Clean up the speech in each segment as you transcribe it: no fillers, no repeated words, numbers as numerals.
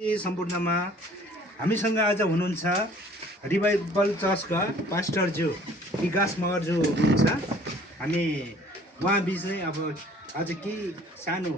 सम्पूर्णमा हामीसँग आज हुनुहुन्छ रिभाइभल चर्चका पास्टरज्यू विकास मगरज्यू हुनुहुन्छ। हामी उहाँ बिच नै अब आज केही सानो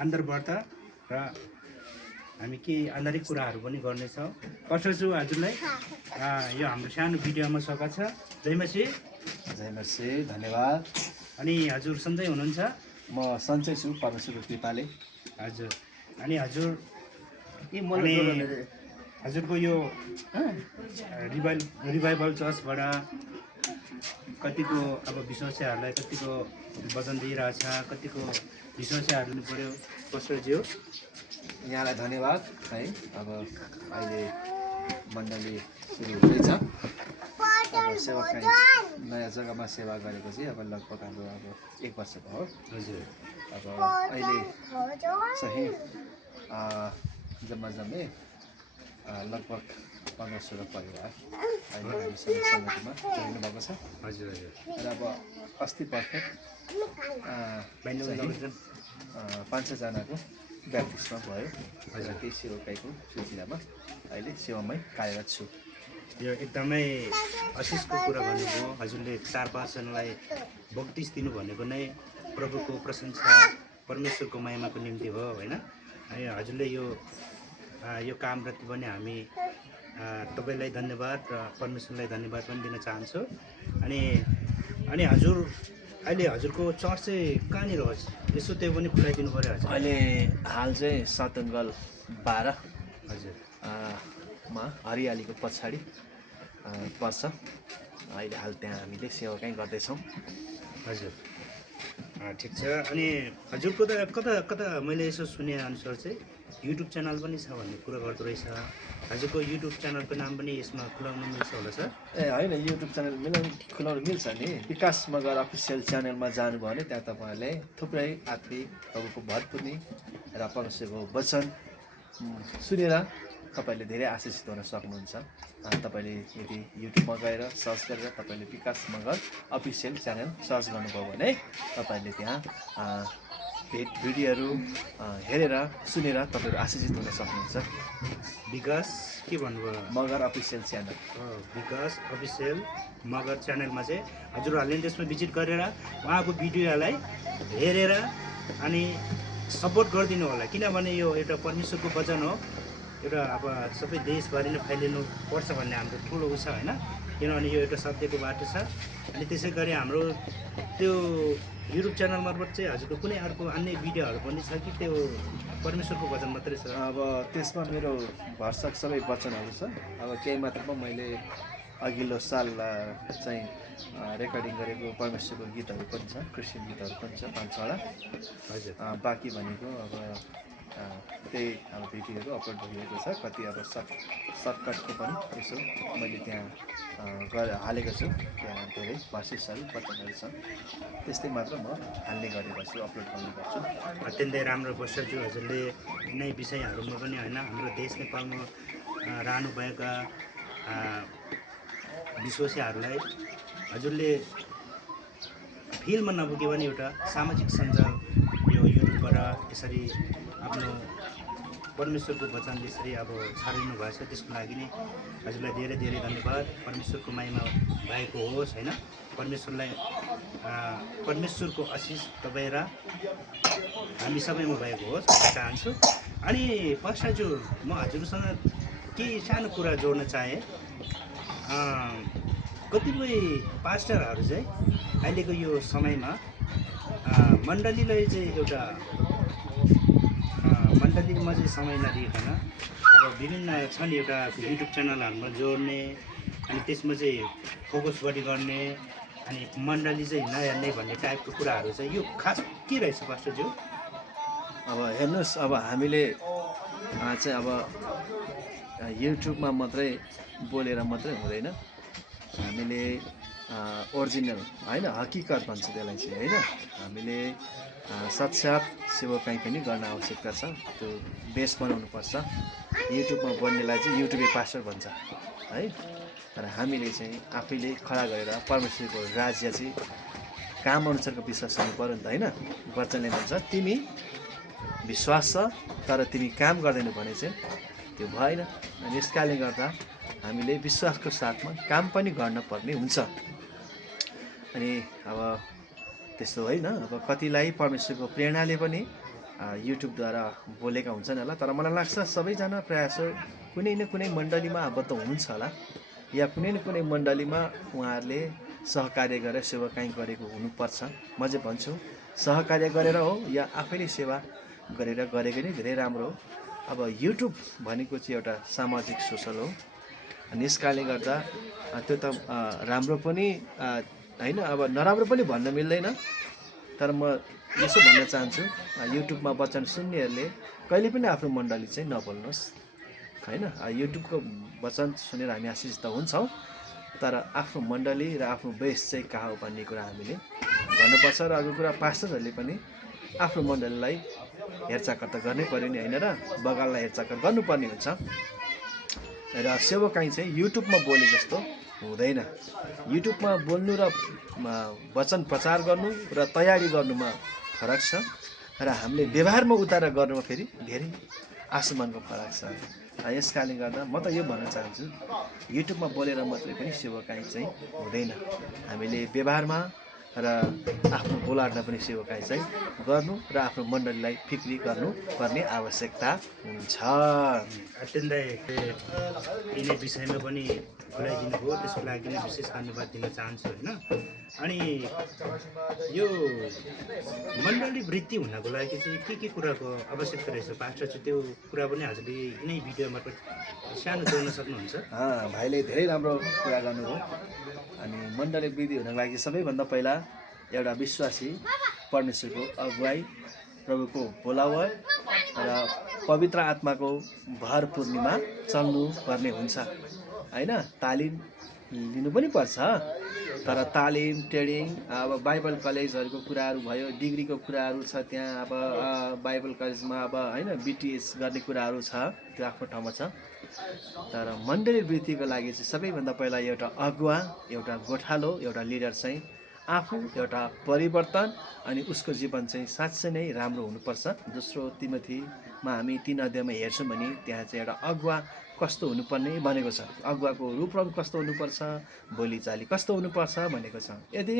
अन्तर्वार्ता र हामी केही आन्तरिक कुराहरू पनि गर्नेछौँ। पास्टरज्यू हजुरलाई यो हाम्रो सानो भिडियोमा स्वागत छ। जय मसी। जय मसी, धन्यवाद। अनि हजुर सन्चै हुनुहुन्छ? म सन्चै छु परमेश्वरको कृपाले। हजुर अनि हजुर हजुरको यो रिभाइभल चर्चबाट कतिको अब विश्वासीहरूलाई कतिको वचन दिइरहेछ, कतिको विश्वासीहरू लिनु पर्यो पास्टरज्यू? यहाँलाई धन्यवाद है। अब अहिले मण्डली सुरु हुँदैछ। अब सेवाकाई नयाँ जग्गामा सेवा गरेको चाहिँ अब लगभग हाम्रो अब 1 वर्ष भयो। हजुर। अब अहिले चाहिँ जम्मै लगभग 15-16 परिवार अहिले हामीसँग सङ्गतिमा जोडिनु भएको छ। हजुर हजुर। र अब अस्ति भर्खर 500 जनाको ब्याप्टिस्मा भयो। हजुर, त्यही सेवाकाईको सिलसिलामा अहिले सेवामै कार्यरत छु। यो एकदमै आशिषको कुरा भन्नुभयो। हजुरले 4-5 जनालाई बत्तिस दिनु भनेको नै प्रभुको प्रशंसा, परमेश्वरको महिमाको निम्ति हो होइन। अनि हजुरले यो कामप्रति पनि हामी तपाईँलाई धन्यवाद र परमेश्वरलाई धन्यवाद पनि दिन चाहन्छु। अनि हजुर अहिले हजुरको चर्च चाहिँ कहाँनिर होस् यसो त्यो पनि खुलाइदिनु पऱ्यो हजुर। अहिले हाल चाहिँ सतुङ्गल 12 हजुर मा हरियालीको पछाडि पर्छ। अहिले हाल त्यहाँ हामीले सेवा कहीँ गर्दैछौँ। हजुर ठिक छ। अनि हजुरको त कता मैले यसो सुने अनुसार चाहिँ युट्युब च्यानल पनि छ भन्ने कुरा गर्दो रहेछ। हजुरको युट्युब च्यानलको नाम पनि यसमा खुलाउनु मिल्छ होला सर? ए होइन, युट्युब च्यानल खुलाउनु मिल्छ नि। विकास मगर अफिसियल च्यानलमा जानुभयो भने त्यहाँ तपाईँहरूले थुप्रै आत्मिक प्रभुको भरपूर्ति र परमेश्वरको वचन सुनेर तपाईँले धेरै आशिषित हुन सक्नुहुन्छ। तपाईँले यदि युट्युबमा गएर सर्च गरेर तपाईँले विकास मगर अफिसियल च्यानल सर्च गर्नुभयो भने तपाईँले त्यहाँ भिडियोहरू हेरेर सुनेर तपाईँहरू आशिषित हुन सक्नुहुन्छ। विकास के भन्नुभयो? Magar official channel. विकास अफिसियल मगर च्यानलमा चाहिँ हजुरहरूले त्यसमा भिजिट गरेर उहाँको भिडियोलाई हेरेर अनि सपोर्ट गरिदिनु होला। किनभने यो एउटा परमेश्वरको वचन हो, एउटा अब सबै देशभरि नै फैलिनु पर्छ भन्ने हाम्रो ठुलो उ छ होइन। किनभने यो एउटा सत्यको बाटो छ। अनि त्यसै गरी हाम्रो त्यो युट्युब च्यानल मार्फत चाहिँ हजुरको कुनै अर्को अन्य भिडियोहरू पनि छ कि त्यो परमेश्वरको वचन मात्रै छ? अब त्यसमा मेरो भरसक सबै वचनहरू छ। अब केही मात्रामा मैले अघिल्लो साल चाहिँ रेकर्डिङ गरेको परमेश्वरको गीतहरू पनि छ, क्रिस्चियन गीतहरू पनि छ 5-6वटा। हजुर। बाँकी भनेको अब त्यही अब भिडियोहरू अपलोड भइरहेको छ। कति अब सर्टकटको पनि यसो मैले त्यहाँ हालेको छु। त्यहाँ धेरै भाषिसहरू वचनहरू छन्। त्यस्तै मात्र म हाल्ने गरेको छु, अपलोड गर्ने गर्छु। अत्यन्तै राम्रो पास्टरज्यू, हजुरले कुनै विषयहरूमा पनि होइन हाम्रो देश नेपालमा रहनुभएका विश्वासीहरूलाई हजुरले फिल्डमा नपुगे पनि एउटा सामाजिक सञ्जाल यो युट्युबबाट यसरी आफ्नो परमेश्वरको वचन यसरी अब छरिनु भएछ, त्यसको लागि नै हजुरलाई धेरै धेरै धन्यवाद। परमेश्वरको महिमा भएको होस् होइन। परमेश्वरको आशिष तपाईँ र हामी सबैमा भएको होस् भन्न चाहन्छु। अनि पास्टरज्यू, म हजुरसँग केही सानो कुरा जोड्न चाहेँ। कतिपय पास्टरहरू चाहिँ अहिलेको यो समयमा मण्डलीलाई चाहिँ एउटा मण्डलीमा चाहिँ समय नदिइकन अब विभिन्न छन् एउटा युट्युब च्यानलहरूमा जोड्ने, अनि त्यसमा चाहिँ फोकस बढी गर्ने, अनि मण्डली चाहिँ नहेर्ने भन्ने टाइपको कुराहरू चाहिँ यो खास के रहेछ पास्टरज्यू? अब हेर्नुहोस्, अब हामीले चाहिँ अब युट्युबमा मात्रै बोलेर मात्रै हुँदैन। हामीले ओरिजिनल होइन, हकिकत भन्छ त्यसलाई चाहिँ होइन। हामीले साथसाथ सेवाकाई पनि गर्न आवश्यकता छ। त्यो बेस बनाउनुपर्छ। युट्युबमा बोल्नेलाई चाहिँ युट्युबे पास्टर भन्छ है। तर हामीले चाहिँ आफैले खडा गरेर परमेश्वरको राज्य चाहिँ काम अनुसारको विश्वास गर्नु पऱ्यो नि त होइन। वचनले भन्छ तिमी विश्वास छ तर तिमी काम गर्दैनौ भने चाहिँ त्यो भएन। अनि यस कारणले गर्दा हामीले विश्वासको साथमा काम पनि गर्न पर्ने हुन्छ। अनि अब त्यस्तो होइन, अब कतिलाई परमेश्वरको प्रेरणाले पनि युट्युबद्वारा बोलेका हुन्छन् होला, तर मलाई लाग्छ सबैजना प्रायः कुनै न कुनै मण्डलीमा आबद्ध हुनुहुन्छ होला, या कुनै न कुनै मण्डलीमा उहाँहरूले सहकार्य गरेर सेवाकाई गरेको हुनुपर्छ। म चाहिँ भन्छु सहकार्य गरेर हो या आफैले सेवा गरेर गरेको नै धेरै राम्रो हो। अब युट्युब भनेको चाहिँ एउटा सामाजिक सोसल हो, अनि यस कारणले गर्दा त्यो त राम्रो पनि होइन, अब नराम्रो पनि भन्न मिल्दैन। तर म यसो भन्न चाहन्छु युट्युबमा वचन सुन्नेहरूले कहिले पनि आफ्नो मण्डली चाहिँ नबोल्नुहोस् होइन। युट्युबको वचन सुनेर हामी आशिष त हुन्छौँ, तर आफ्नो मण्डली र आफ्नो बेस चाहिँ कहाँ हो भन्ने कुरा हामीले भन्नुपर्छ। र अर्को कुरा पास्टरहरूले पनि आफ्नो मण्डलीलाई हेरचाह त गर्नै पर्यो नि होइन, र बगाललाई हेरचाह गर्नुपर्ने हुन्छ। र सेवकाई चाहिँ युट्युबमा बोले जस्तो हुँदैन। युट्युबमा बोल्नु र वचन प्रचार गर्नु र तयारी गर्नुमा फरक छ, र हामीले व्यवहारमा उतारेर गर्नुमा फेरि धेरै आसमानको फरक छ। यस कारणले गर्दा म त यो भन्न चाहन्छु युट्युबमा बोलेर मात्रै पनि सेवकाई चाहिँ हुँदैन। हामीले व्यवहारमा र आफ्नो बोलाटमा पनि सेवकाई चाहिँ गर्नु र आफ्नो मण्डलीलाई फिक्री गर्नुपर्ने आवश्यकता हुन्छ। अत्यन्तै यिनै विषयमा पनि खुलाइदिनु भयो, त्यसको लागि नै विशेष धन्यवाद दिन चाहन्छु होइन। अनि यो मण्डली वृद्धि हुनको लागि चाहिँ के कुराको आवश्यकता रहेछ पास्टर चाहिँ, त्यो कुरा पनि हजुरले यिनै भिडियो मार्फत सानो जोड्न सक्नुहुन्छ? भाइले धेरै राम्रो कुरा गर्नुभयो। अनि मण्डली वृद्धि हुनको लागि सबैभन्दा पहिला एउटा विश्वासी परमेश्वरको अगुवाई, प्रभुको बोलावट र पवित्र आत्माको भरपूर्णिमा चल्नु पर्ने हुन्छ होइन। तालिम लिनु पनि पर्छ, तर तालिम ट्रेनिङ अब बाइबल कलेजहरूको कुराहरू भयो, डिग्रीको कुराहरू छ त्यहाँ, अब बाइबल कलेजमा अब होइन बिटिएस गर्ने कुराहरू छ, त्यो आफ्नो ठाउँमा छ। तर मण्डली वृद्धिको लागि चाहिँ सबैभन्दा पहिला एउटा अगुवा, एउटा गोठालो, एउटा लिडर चाहिँ आफू एउटा परिवर्तन अनि उसको जीवन चाहिँ साँच्चै नै राम्रो हुनुपर्छ। दोस्रो तिमोथीमा हामी 3 अध्यायमा हेर्छौँ भने त्यहाँ चाहिँ एउटा अगुवा कस्तो हुनुपर्ने भनेको छ, अगुवाको रूपरङ कस्तो हुनुपर्छ, बोलीचाली कस्तो हुनुपर्छ भनेको छ। यदि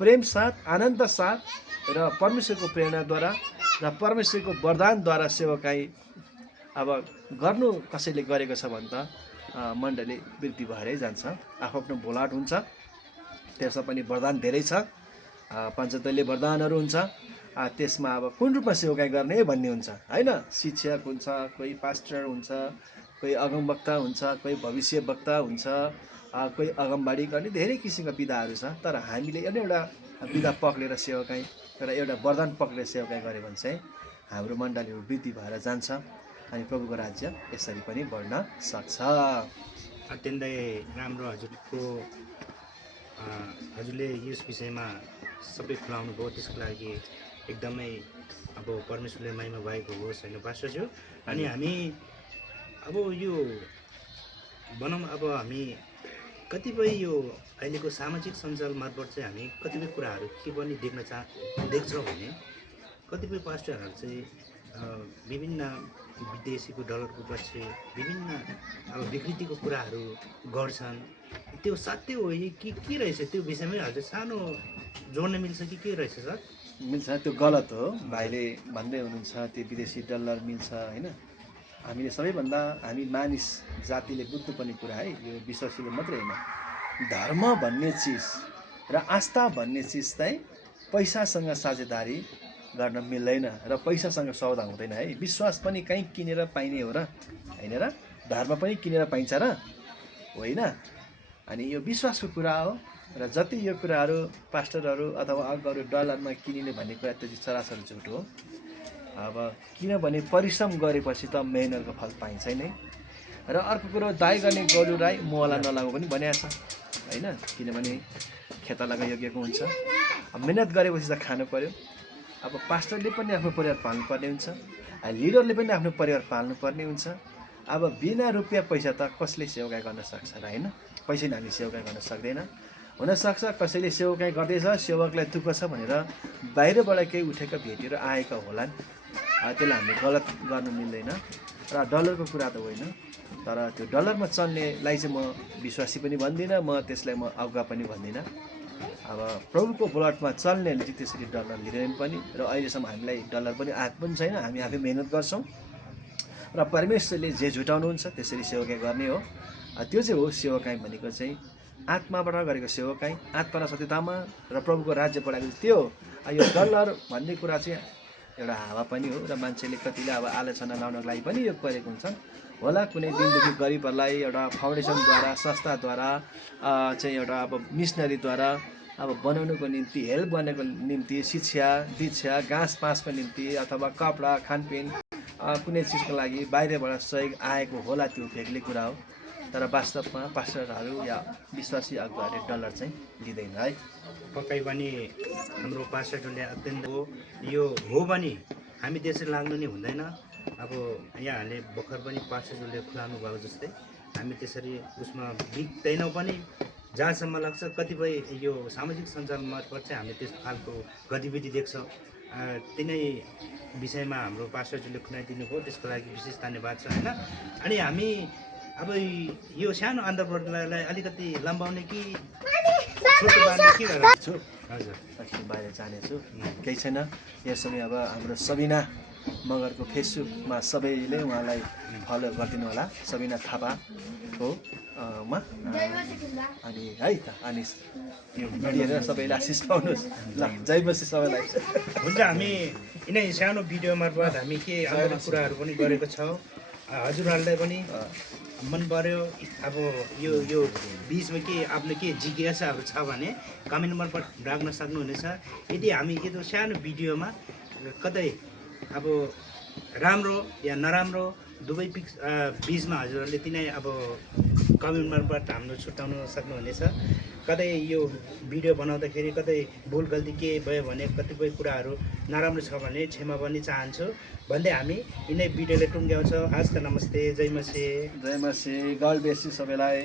प्रेम साथ, आनन्द साथ र परमेश्वरको प्रेरणाद्वारा र परमेश्वरको वरदानद्वारा सेवकाई अब गर्नु कसैले गरेको छ भने त मण्डली वृद्धि भएरै जान्छ। आफ्नो बोलाट हुन्छ, त्यसमा पनि वरदान धेरै छ, पञ्चतैलीय वरदानहरू हुन्छ। त्यसमा अब कुन रूपमा सेवकाई गर्ने भन्ने हुन्छ होइन। शिक्षक हुन्छ, कोही पास्टर हुन्छ, कोही अगमवक्ता हुन्छ, कोही भविष्य वक्ता हुन्छ, कोही अगमबाडी गर्ने धेरै किसिमका विधाहरू छ। तर हामीले एउटा विधा पक्रेर सेवकाई र एउटा वरदान पक्रेर सेवकाई गऱ्यो भने चाहिँ हाम्रो मण्डलीहरू वृद्धि भएर जान्छ अनि प्रभुको राज्य यसरी पनि बढ्न सक्छ। अत्यन्तै राम्रो हजुरले यस विषयमा सबै खुलाउनु भयो, त्यसको लागि एकदमै अब परमेश्वरले महिमा भएको होस् होइन पास्टरज्यू। अनि हामी अब यो भनौँ अब हामी कतिपय यो अहिलेको सामाजिक सञ्जाल मार्फत चाहिँ हामी कतिपय कुराहरू के पनि देख्छौँ भने कतिपय पास्टरहरू चाहिँ विभिन्न विदेशीको डलरको पछि विभिन्न अब विकृतिको कुराहरू गर्छन्। त्यो सत्य हो कि के रहेछ त्यो विषयमै हजुर सानो जोड्न मिल्छ कि के रहेछ सर? मिल्छ, त्यो गलत हो। भाइले भन्दै हुनुहुन्छ त्यो विदेशी डलर मिल्छ होइन। हामीले सबैभन्दा हामी मानिस जातिले बुझ्नुपर्ने कुरा है, यो विश्वासीले मात्रै होइन, धर्म भन्ने चिज र आस्था भन्ने चिज चाहिँ पैसासँग साझेदारी गर्न मिल्दैन र पैसासँग सौदा हुँदैन है। विश्वास पनि कहीँ किनेर पाइने हो र होइन, र धर्म पनि किनेर पाइन्छ र होइन। अनि यो विश्वासको कुरा हो, र जति यो कुराहरू पास्टरहरू अथवा अरू डलरमा किनिने भन्ने कुरा त्यो चाहिँ सरासर झुट हो। अब किनभने परिश्रम गरेपछि त मेहनतको फल पाइन्छ नै। र अर्को कुरो दाइ गर्ने गोरु राई मोहला नलागु पनि भनेको छ होइन, किनभने खेतालाको योग्यको हुन्छ। अब मेहनत गरेपछि त खानु पर्यो। अब पास्टरले पनि आफ्नो परिवार पाल्नुपर्ने हुन्छ, लिडरले पनि आफ्नो परिवार पाल्नुपर्ने हुन्छ। अब बिना रुपियाँ पैसा त कसले सेवकाई गर्न सक्छ र होइन, पैसा हामी सेवकाई गर्न सक्दैन। हुनसक्छ कसैले सेवकाई गर्दैछ, सेवकलाई दुःख छ भनेर बाहिरबाट केही उठेका भेटेर आएका होलान् त्यसलाई हामीले गलत गर्नु मिल्दैन र डलरको कुरा त होइन तर त्यो डलरमा चल्नेलाई चाहिँ म विश्वासी पनि भन्दिनँ म त्यसलाई म अगुवा पनि भन्दिनँ अब प्रभुको ब्लडमा चल्नेहरूले चाहिँ त्यसरी डलर लिँदैन पनि र अहिलेसम्म हामीलाई डलर पनि आएको पनि छैन हामी आफै मेहनत गर्छौँ र परमेश्वरले जे झुटाउनुहुन्छ त्यसरी सेवकाई गर्ने हो त्यो चाहिँ हो सेवकाई भनेको चाहिँ आत्माबाट गरेको सेवकाई आत्मा र सत्यतामा र प्रभुको राज्य बढाएको त्यो हो यो डलर भन्ने कुरा चाहिँ एउटा हावा पनि हो र मान्छेले कतिले अब आलोचना लाउनको लागि पनि यो गरेको हुन्छन् होला कुनै दिनदेखि गरिबहरूलाई एउटा फाउन्डेसनद्वारा संस्थाद्वारा चाहिँ एउटा अब मिसनरीद्वारा अब बनाउनुको निम्ति हेल्प गर्नको निम्ति शिक्षा दीक्षा घाँस पासको निम्ति अथवा कपडा खानपिन कुनै चिजको लागि बाहिरबाट सहयोग आएको होला त्यो बेग्लै कुरा हो तर वास्तवमा पास्टरहरू या विश्वासी अगुवाहरूले डलर चाहिँ लिँदैन है पक्कै पनि हाम्रो पास्टरले अत्यन्त यो हो भने हामी त्यसरी लाग्नु नै हुँदैन अब यहाँहरूले भर्खर पनि पास्टरले खुलाउनु भएको जस्तै हामी त्यसरी उसमा बित्दैनौँ पनि जहाँसम्म लाग्छ कतिपय यो सामाजिक सञ्जाल मार्फत चाहिँ हामीले त्यस्तो खालको गतिविधि देख्छौँ तिनै विषयमा हाम्रो पास्टरले खुलाइदिनु भयो त्यसको लागि विशेष धन्यवाद छ होइन अनि हामी अब यो सानो अन्तर्वर्गलाई अलिकति लम्बाउने कि छोटो बार्ने के गरेर छु हजुर एकछिन बाहिर जानेछु केही छैन यस समय अब हाम्रो सबिना मगरको फेसबुकमा सबैले उहाँलाई फलो गरिदिनु होला सबिना थापाको मा अनि है त अनि यो भिडियो हेरेर सबैले आशिष पाउनुहोस् ल जय बसी सबैलाई हुन्छ हामी यिनै सानो भिडियो मार्फत हामी के अगाडि कुराहरू पनि गरेको छौँ हजुरहरूलाई पनि मन पर्यो अब यो बिचमा के आफ्नो के जिज्ञासाहरू छ भने कमेन्ट मार्फत राख्न सक्नुहुनेछ यदि हामी यो सानो भिडियोमा कतै अब राम्रो या नराम्रो दुवै बिचमा हजुरहरूले तिनै अब कमेन्ट मार्फत हाम्रो छुट्याउन सक्नुहुनेछ कतै यो भिडियो बनाउँदाखेरि कतै भुल गल्ती के भयो भने कतिपय कुराहरू नराम्रो छ भने क्षमा पनि चाहन्छु भन्दै हामी यिनै भिडियोले टुङ्ग्याउँछौँ हस् त नमस्ते जय मसी गड ब्लेस यु सबैलाई